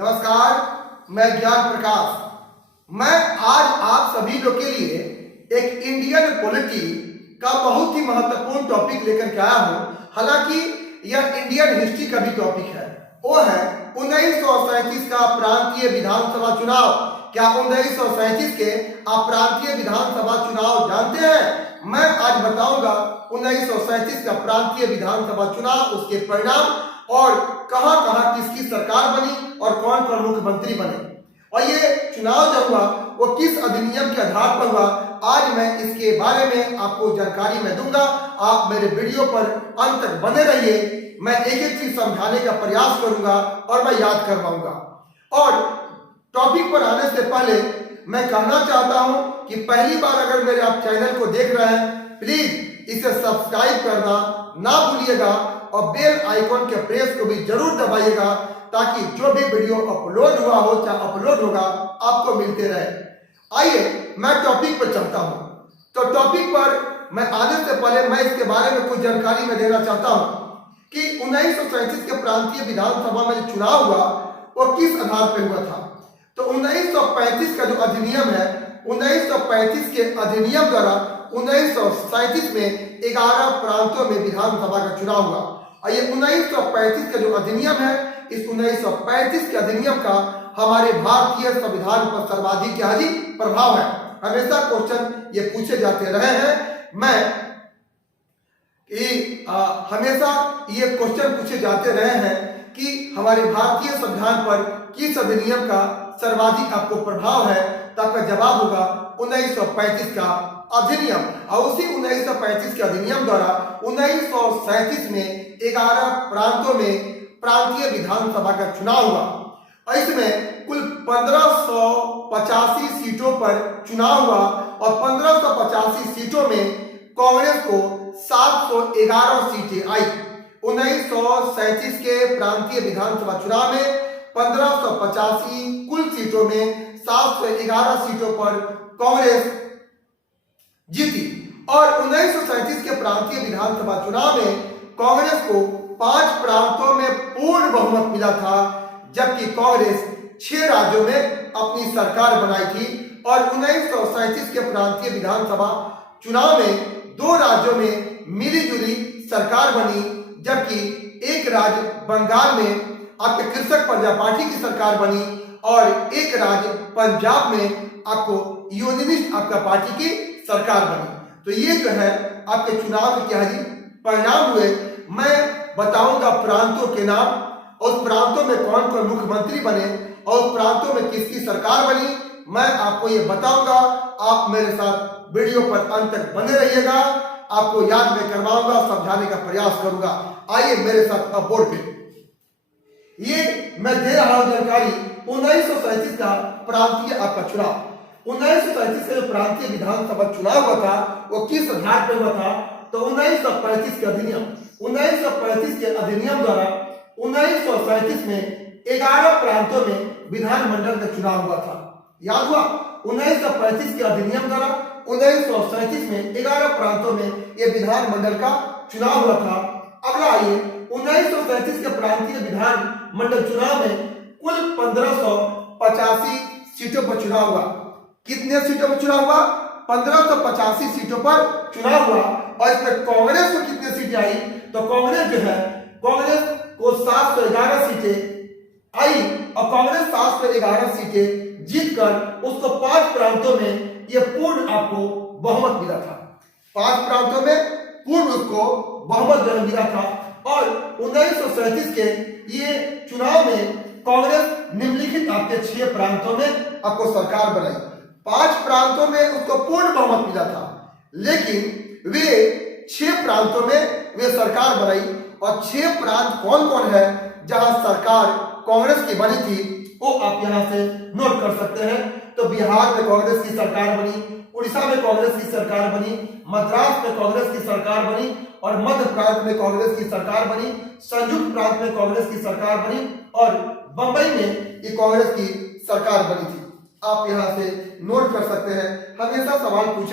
नमस्कार, मैं ज्ञान प्रकाश। मैं आज आप सभी लोग के लिए एक इंडियन पॉलिटी का बहुत ही महत्वपूर्ण टॉपिक लेकर के आया हूं। हालांकि यह इंडियन हिस्ट्री का भी टॉपिक है। वो है 1937 का प्रांतीय विधानसभा चुनाव। क्या 1937 के आप प्रांतीय विधानसभा चुनाव जानते हैं? मैं आज बताऊंगा 1937 का प्रांतीय विधानसभा चुनाव, उसके परिणाम और कहां कहां किसकी सरकार बनी और कौन कौन मुख्यमंत्री बने, और ये चुनाव जब हुआ वो किस अधिनियम के आधार पर हुआ। आज मैं इसके बारे में आपको जानकारी मैं दूंगा। आप मेरे वीडियो पर अंत तक बने रहिए। मैं एक एक चीज समझाने का प्रयास करूंगा और मैं याद करवाऊंगा। और टॉपिक पर आने से पहले मैं कहना चाहता हूं कि पहली बार अगर मेरे आप चैनल को देख रहे हैं, प्लीज इसे सब्सक्राइब करना ना भूलिएगा और बेल आइकॉन के प्रेस को भी जरूर दबाइएगा, ताकि जो भी वीडियो अपलोड हुआ हो चाहे अपलोड होगा आपको मिलते रहे। आइए मैं टॉपिक पर चलता हूं। तो टॉपिक पर मैं आने से पहले मैं इसके बारे में कुछ जानकारी मैं देना चाहता हूं कि 1937 के प्रांतीय विधानसभा में जो चुनाव हुआ वो किस आधार पर हुआ था। तो 1935 का जो अधिनियम है, 1935 के अधिनियम द्वारा 1937 में 11 प्रांतों में विधानसभा का चुनाव हुआ। और ये 1935 का जो अधिनियम है, इस 1935 के अधिनियम का हमारे भारतीय संविधान पर सर्वाधिक क्या जी प्रभाव है। हमेशा क्वेश्चन ये पूछे जाते रहे हैं। हमेशा ये क्वेश्चन पूछे जाते रहे हैं कि हमारे भारतीय संविधान पर किस अधिनियम का सर्वाधिक आपको प्रभाव है। तो आपका जवाब होगा 1935 का अधिनियम। और उसी 1935 के अधिनियम द्वारा 1937 में 11 प्रांतों में प्रांतीय विधानसभा का चुनाव हुआ और इसमें कुल 1585 सीटों पर चुनाव हुआ और 1585 सीटों में कांग्रेस को 711 सीटें आई। 1937 के प्रांतीय विधानसभा चुनाव में 1585 कुल सीटों में 711 सीटों पर कांग्रेस जीती। और 1937 के प्रांतीय विधानसभा चुनाव में कांग्रेस को 5 प्रांतों में पूर्ण बहुमत मिला था, जबकि कांग्रेस 6 राज्यों में अपनी सरकार बनाई थी। और 1937 के प्रांतीय विधानसभा चुनाव में 2 राज्यों में मिलीजुली सरकार बनी, जबकि एक राज्य बंगाल में आपके कृषक प्रजा पार्टी की सरकार बनी और एक राज्य पंजाब में आपको यूनियनिस्ट आपका पार्टी की सरकार बनी। तो ये जो है आपके चुनाव के क्या जी परिणाम हुए। मैं बताऊंगा प्रांतों के नाम, और उस प्रांतों में कौन कौन मुख्यमंत्री बने और उस प्रांतों में किसकी सरकार बनी, मैं आपको ये बताऊंगा। आप मेरे साथ वीडियो पर अंत तक बने रहिएगा। आपको याद में करवाऊंगा, समझाने का प्रयास करूंगा। आइए मेरे साथ अब बोर्ड पे ये मैं दे रहा हूं जानकारी 1937 का प्रांतीय आपका चुनाव। 1937 का जो प्रांतीय विधानसभा चुनाव हुआ था वो किस आधार पर हुआ था। तो 1935 के अधिनियम, 1935 के अधिनियम द्वारा 1937 में 11 प्रांतों में विधानमंडल का चुनाव हुआ था। याद हुआ? 1935 के अधिनियम द्वारा 1937 में 11 प्रांतों में यह विधानमंडल का चुनाव हुआ था। अगला आइए 1937 के प्रांतीय विधानमंडल चुनाव में कुल 1585 सीटों पर चुनाव हुआ। कितने सीटों पर चुनाव हुआ? 1585 सीटों पर चुनाव हुआ। और इसमें कांग्रेस को कितनी सीटें आई? तो कांग्रेस जो है, कांग्रेस को 711 सीटें आई और कांग्रेस 711 सीटें जीतकर उसको 5 प्रांतों में यह पूर्ण आपको बहुमत मिला था। 5 प्रांतों में पूर्ण उसको बहुमत जो मिला था। और 1937 के ये चुनाव में कांग्रेस निम्नलिखित आपके 6 प्रांतों में आपको सरकार बनाई। 5 प्रांतों में उसको पूर्ण बहुमत मिला था, लेकिन वे 6 प्रांतों में वे सरकार बनाई। और 6 प्रांत कौन कौन है जहां सरकार कांग्रेस की बनी थी वो आप यहां से नोट कर सकते हैं। तो बिहार में कांग्रेस की सरकार बनी, उड़ीसा में कांग्रेस की सरकार बनी, मद्रास में कांग्रेस की सरकार बनी और मध्य प्रांत में कांग्रेस की सरकार बनी, संयुक्त प्रांत में कांग्रेस की सरकार बनी और बंबई में ये कांग्रेस की सरकार बनी थी। आप यहां से नोट कर सकते हैं। हमेशा सवाल पूछ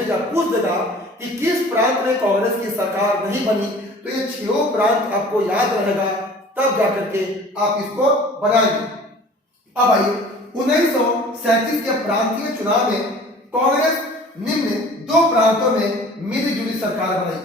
देगा कि किस प्रांत में कांग्रेस की सरकार नहीं बनी, तो ये 6 प्रांत आपको याद रहेगा, तब जाकर के आप इसको बनाएंगे। अब आइए 1937 के प्रांतीय चुनाव में कांग्रेस निम्न दो प्रांतों में मिलीजुली सरकार बनाई।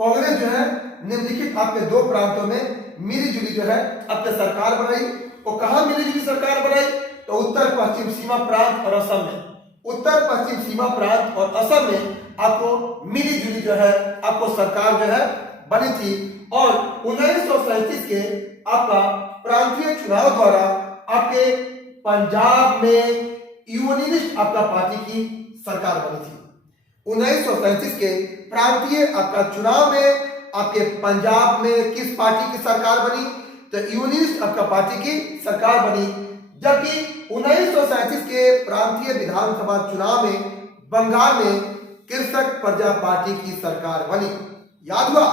कांग्रेस जो है निम्नलिखित आपके दो प्रांतों में मिलीजुली जो है आपके सरकार बनाई। वो कहां मिलीजुली सरकार बनाई? तो उत्तर पश्चिम सीमा प्रांत और असम में। उत्तर पश्चिम सीमा प्रांत और असम में आपको मिलीजुली जो है आपको सरकार जो है बनी थी। और 1937 के आपका प्रांतीय चुनाव द्वारा आपके पंजाब में यूनियनिस्ट आपका पार्टी की सरकार बनी थी। 1937 के प्रांतीय आपका चुनाव में आपके पंजाब में किस पार्टी की सरकार बनी? तो यूनियनिस्ट आपका पार्टी की सरकार बनी। जबकि 1937 के प्रांतीय विधानसभा चुनाव में बंगाल में कृषक प्रजा पार्टी की सरकार बनी। याद हुआ?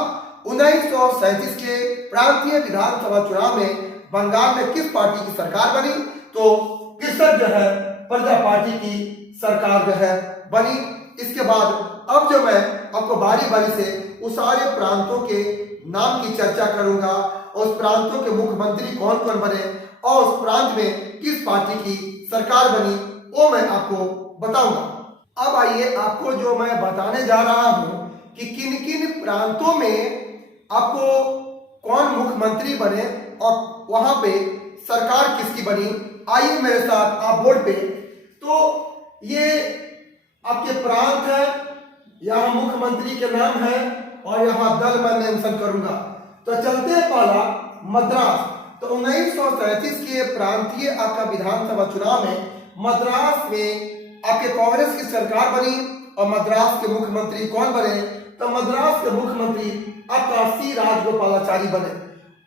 1937 के प्रांतीय विधानसभा चुनाव में बंगाल में किस पार्टी की सरकार बनी? तो कृषक जो है प्रजा पार्टी की सरकार जो है बनी। इसके बाद अब जो मैं आपको बारी बारी से उस सारे प्रांतों के नाम की चर्चा करूंगा और उस प्रांतों के मुख्यमंत्री कौन कौन बने और उस प्रांत में किस पार्टी की सरकार बनी वो मैं आपको बताऊंगा। अब आइए आपको जो मैं बताने जा रहा हूं कि किन किन प्रांतों में आपको कौन मुख्यमंत्री बने और वहां पे सरकार किसकी बनी। आइए मेरे साथ आप बोर्ड पे। तो ये आपके प्रांत है, यहाँ मुख्यमंत्री के नाम है और यहाँ दल मैं मेंशन करूंगा। तो चलते हैं पहला मद्रास। तो 1937 के प्रांतीय आपका विधानसभा चुनाव में मद्रास में आपके कांग्रेस की सरकार बनी और मद्रास के मुख्यमंत्री कौन बने? तो मद्रास के मुख्यमंत्री आपका सी राजगोपालाचारी बने।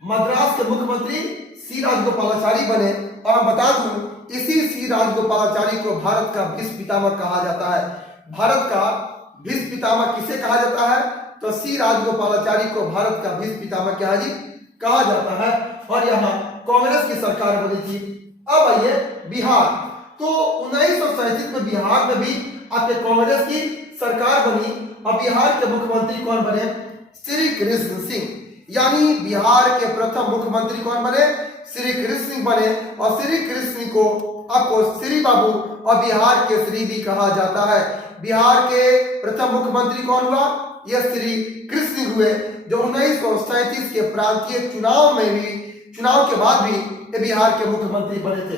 मद्रास के मुख्यमंत्री सी राजगोपालाचारी बने। और मैं बता दूं इसी सी राजगोपालाचारी को भारत का भीष्म पितामह कहा जाता है। भारत का भीष्म पितामह किसे कहा जाता है? तो सी राजगोपालाचारी को भारत का भीष्म पितामह क्या जी कहा जाता है। और यहाँ कांग्रेस की सरकार बनी थी। अब आइए बिहार। तो 1937 में बिहार में भी आपके कांग्रेस की सरकार बनी और बिहार के मुख्यमंत्री कौन बने? श्री कृष्ण सिंह। यानी बिहार के प्रथम मुख्यमंत्री कौन बने? श्री कृष्ण सिंह बने। और श्री कृष्ण सिंह को आपको श्री बाबू और बिहार के श्री भी कहा जाता है। बिहार के प्रथम मुख्यमंत्री कौन हुआ? यह श्री कृष्ण सिंह हुए, जो 1937 के प्रांतीय चुनाव में भी चुनाव के बाद भी ये बिहार के मुख्यमंत्री बने थे।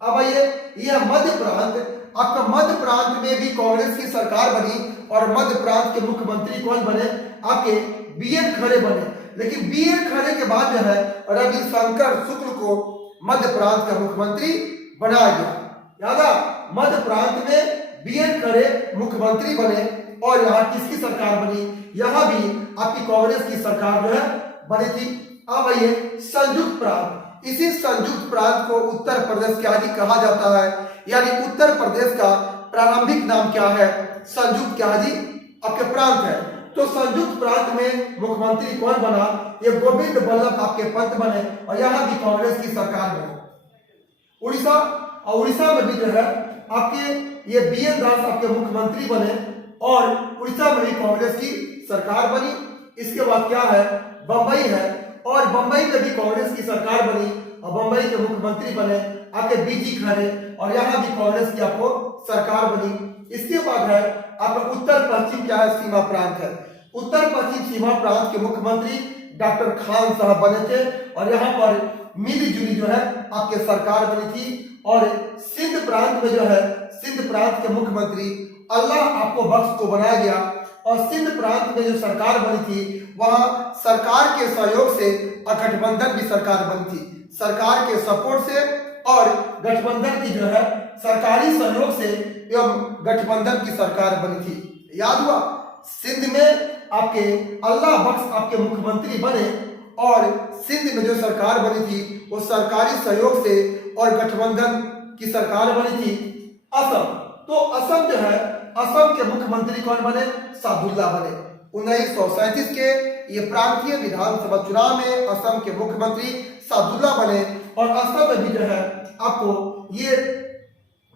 अब आइए यह मध्य प्रांत। आपका मध्य प्रांत में भी कांग्रेस की सरकार बनी और मध्य प्रांत के मुख्यमंत्री कौन बने? आपके बी.एन. खरे बने। लेकिन बी.एन. खरे के बाद जो है रविशंकर शुक्ल को मध्य प्रांत का मुख्यमंत्री बनाया गया। याद मध्य प्रांत में बी.एन. खरे मुख्यमंत्री बने और यहाँ किसकी सरकार बनी? यहाँ भी आपकी कांग्रेस की सरकार जो है बनी थी। अब आइए संयुक्त प्रांत। इसी संयुक्त प्रांत को उत्तर प्रदेश क्या जी कहा जाता है। यानी उत्तर प्रदेश का प्रारंभिक नाम क्या है? संयुक्त क्या जी आपके प्रांत है। तो संयुक्त प्रांत में मुख्यमंत्री कौन बना? ये गोविंद बल्लभ आपके पंत बने और यहाँ भी कांग्रेस की सरकार बनी। उड़ीसा और उड़ीसा में भी जो है आपके ये बी.एन. दास आपके मुख्यमंत्री बने और उड़ीसा में भी कांग्रेस की सरकार बनी। इसके बाद क्या है? बंबई है और बंबई में भी कांग्रेस की सरकार बनी और बंबई के मुख्यमंत्री बने आपके बी.जी. खरे और यहाँ भी कांग्रेस की आपको सरकार बनी। इसके बाद है आपका उत्तर पश्चिम क्या है? सीमा प्रांत है। उत्तर पश्चिम सीमा प्रांत के मुख्यमंत्री डॉक्टर खान साहब बने थे और यहाँ पर मिलीजुली जो है आपके सरकार बनी थी। और सिंध प्रांत में जो है सिंध प्रांत के मुख्यमंत्री अल्लाह आपको बख्श को बनाया गया और सिंध प्रांत में जो सरकार बनी थी वहां सरकार के सहयोग से गठबंधन की सरकार बनी थी। सरकार के सपोर्ट से और गठबंधन की जो है सरकारी सहयोग से एवं गठबंधन की सरकार बनी थी। याद हुआ? सिंध में आपके अल्लाह बख्श आपके मुख्यमंत्री बने और सिंध में जो सरकार बनी थी वो सरकारी सहयोग से और गठबंधन की सरकार बनी थी। असम। तो असम जो है असम के मुख्यमंत्री कौन बने? सादुल्ला बने। 1937 के ये प्रांतीय विधानसभा चुनाव में असम के मुख्यमंत्री सादुल्ला बने और असम में भी जो है आपको ये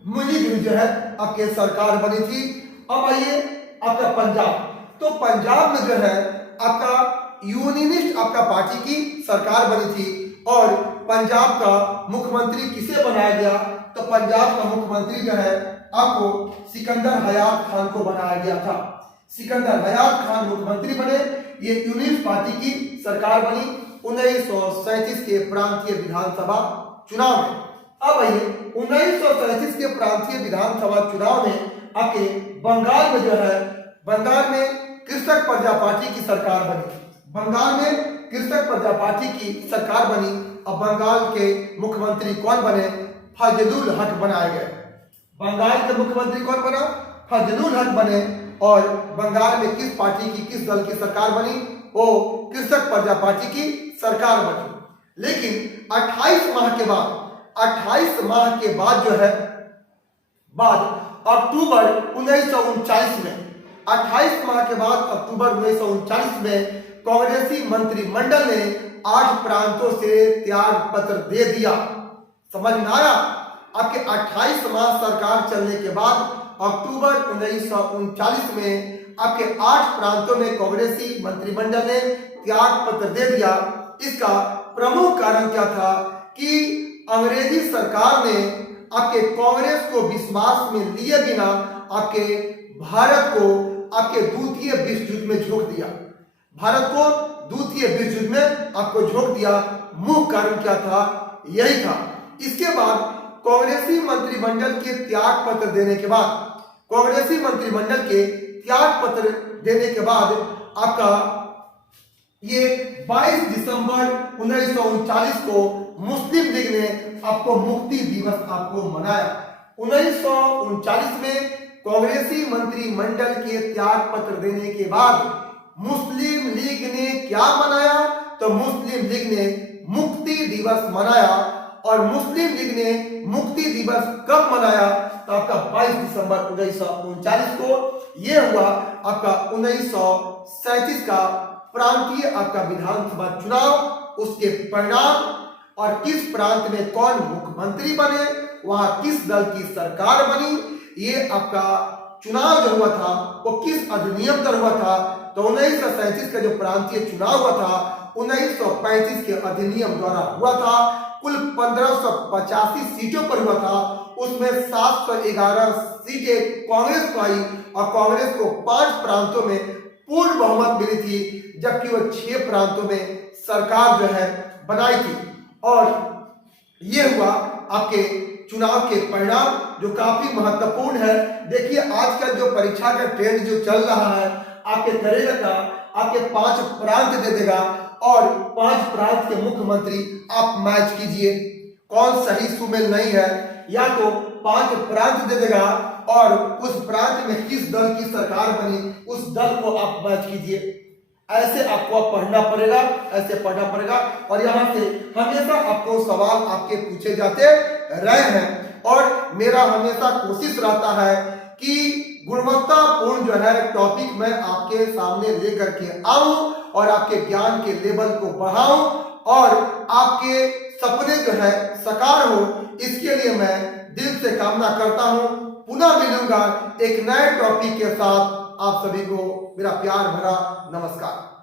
मिलीजुली जो है आपके सरकार बनी थी। अब आइए आपका पंजाब। तो पंजाब में जो है आपका यूनियनिस्ट आपका पार्टी की सरकार बनी थी और पंजाब का मुख्यमंत्री किसे बनाया गया? तो पंजाब का मुख्यमंत्री जो है आपको सिकंदर हयात खान को बनाया गया था। सिकंदर हयात खान मुख्यमंत्री बने। ये यूनिस्ट पार्टी की सरकार बनी 1937 के प्रांतीय विधानसभा चुनाव में। अब आइए 1937 के प्रांतीय विधानसभा चुनाव में आपके बंगाल में जो है, बंगाल में कृषक प्रजा पार्टी की सरकार बनी। बंगाल में कृषक प्रजा पार्टी की सरकार बनी। अब बंगाल के मुख्यमंत्री कौन बने? फजलुल हक बनाए गए। बंगाल के मुख्यमंत्री कौन बना? फजलुल हक बने। और बंगाल में किस पार्टी की, किस दल की सरकार बनी? वो कृषक प्रजा पार्टी की सरकार बनी। लेकिन 28 माह के बाद, 28 माह के बाद जो है, अक्टूबर 1939 में, 28 माह के बाद अक्टूबर 1939 में कांग्रेसी मंत्रिमंडल ने 8 प्रांतों से त्याग पत्र दे दिया। समझ में आया? आपके 28 माह सरकार चलने के बाद अक्टूबर 1939 में आपके 8 प्रांतों में कांग्रेसी मंत्रिमंडल ने त्याग पत्र दे दिया। इसका प्रमुख कारण क्या था कि अंग्रेजी सरकार ने आपके कांग्रेस को विश्वास में लिए बिना आपके भारत को आपके द्वितीय विश्व युद्ध में झोंक दिया। भारत को द्वितीय विश्व युद्ध में आपको झोंक दिया। मुख्य कारण क्या था? यही था। इसके बाद कांग्रेसी मंत्रिमंडल के त्याग पत्र देने के बाद, कांग्रेसी मंत्रिमंडल के त्याग पत्र देने के बाद आपका ये 22 दिसंबर 1939 को मुस्लिम लीग ने आपको मुक्ति दिवस आपको मनाया। 1939 में कांग्रेसी मंत्रिमंडल के त्याग पत्र देने के बाद मुस्लिम लीग ने क्या मनाया? तो मुस्लिम लीग ने मुक्ति दिवस मनाया। और मुस्लिम लीग ने मुक्ति दिवस कब मनाया? तो आपका 22 दिसंबर 1939 को। यह हुआ आपका 1937 का प्रांतीय आपका विधानसभा चुनाव, उसके परिणाम और किस प्रांत में कौन मुख्यमंत्री बने, वहां किस दल की सरकार बनी, ये आपका चुनाव जो हुआ था वो किस अधिनियम पर हुआ था? तो 1937 का जो प्रांतीय चुनाव हुआ था 1935 के अधिनियम द्वारा हुआ था। कुल 1585 सीटों पर हुआ था। उसमें 711 सीटें कांग्रेस को आई और कांग्रेस को 5 प्रांतों में पूर्ण बहुमत मिली थी, जबकि वह 6 प्रांतों में सरकार जो है बनाई थी। और यह हुआ आपके चुनाव के परिणाम जो काफी महत्वपूर्ण है। देखिए आजकल जो परीक्षा का ट्रेंड जो चल रहा है, आपके करेगा का आपके 5 प्रांत दे देगा और 5 प्रांत के मुख्यमंत्री आप मैच कीजिए कौन सही सुमेल नहीं है। या तो 5 प्रांत दे देगा और उस प्रांत में किस दल की सरकार बनी उस दल को आप मैच कीजिए। ऐसे आपको पढ़ना पड़ेगा, ऐसे पढ़ना पड़ेगा। और यहाँ से हमेशा आपको सवाल आपके पूछे जाते रहे हैं और मेरा हमेशा कोशिश रहता है कि गुणवत्तापूर्ण जो है टॉपिक मैं आपके सामने लेकर के आऊं और आपके ज्ञान के लेवल को बढ़ाऊं और आपके सपने जो है साकार हो, इसके लिए मैं दिल से कामना करता हूं। पुनः मिलूंगा एक नए टॉपिक के साथ। आप सभी को मेरा प्यार भरा नमस्कार।